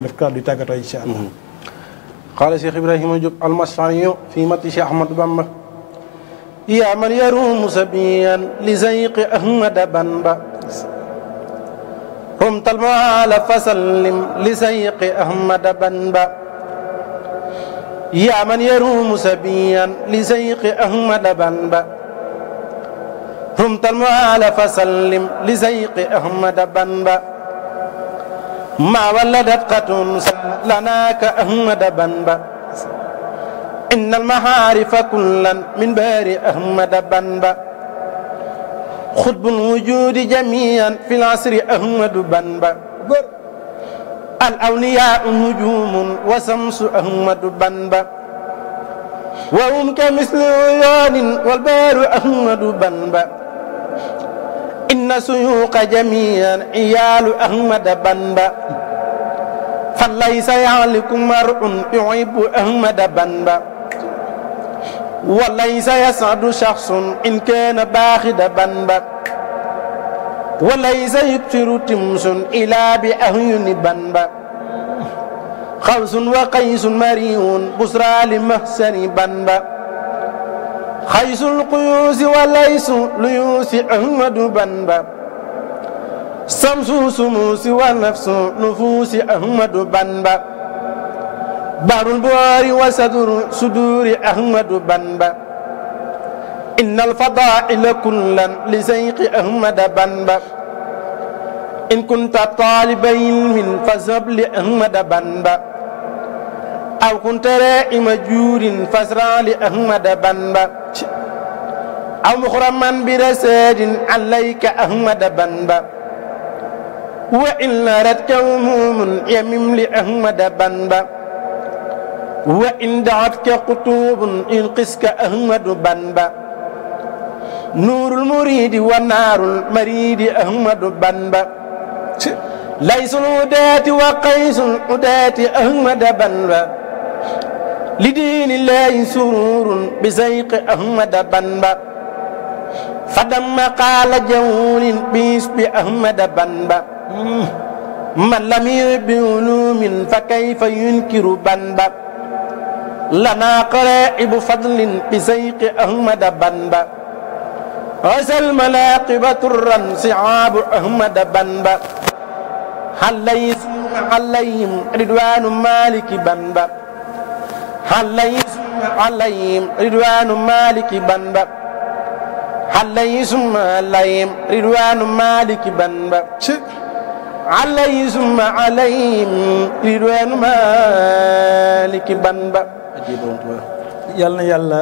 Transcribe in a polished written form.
def kàddu yi tàggatoo incha allah. qaala Cheikh Ibrahima Diop almasaniyu fi mati Cheikh Ahmadou Bamba yaa man yaruumu sabiyan li zayqi Ahmada Bamba rumtal maala fasallim li zayqi Ahmada Bamba yaa man yaruumu sabiyan li zayqi Ahmada Bamba rumtal maala fasallim li zayqi Ahmada Bamba ما ولدت قطن لنا كأحمد بنبا إن المعارف كلا من بار أحمد بنبا خطب الوجود جميعا في العصر أحمد بنبا الأولياء نجوم وشمس أحمد بنبا وهم كمثل عيون والبار أحمد بنبا إن سيوق جميعا عيال أحمد بنبا فليس يعلق مرء يحب أحمد بنبا وليس يسعد شخص إن كان باخد بنبا وليس يكثر تمس إلى بأعين بنبا خوس وقيس مريء بصرى لمحسن بنبا خيس القيوس وليس ليوس أحمد بنبا سمس سموس ونفس نفوس أحمد بنبا بار البوار وصدر صدور أحمد بنبا إن الفضائل كلا لزيق أحمد بنبا إن كنت طالب علم فاذهب لأحمد بنبا أو كنت رائم جور فاسرع لأحمد بنبا أو مخرما برساد عليك أحمد بنبا وإن ردك هموم يمم لأحمد بنبا وإن دعتك قطوب ينقسك أحمد بنبا نور المريد ونار المريد أحمد بنبا ليس الهداة وقيس الهداة أحمد بنبا لدين الله سرور بزيق أحمد بنبا فدم قال جول باسم أحمد بنبا من لم يرب علوم فكيف ينكر بنبا لنا قرائب فضل بزيق أحمد بنبا عسى الملاقب ترا صعاب أحمد بنبا عليهم رضوان مالك بنبا عليهم رضوان مالك بنبا عليهم رضوان مالك بنبا عليهم رضوان مالك بنبا yal na yàlla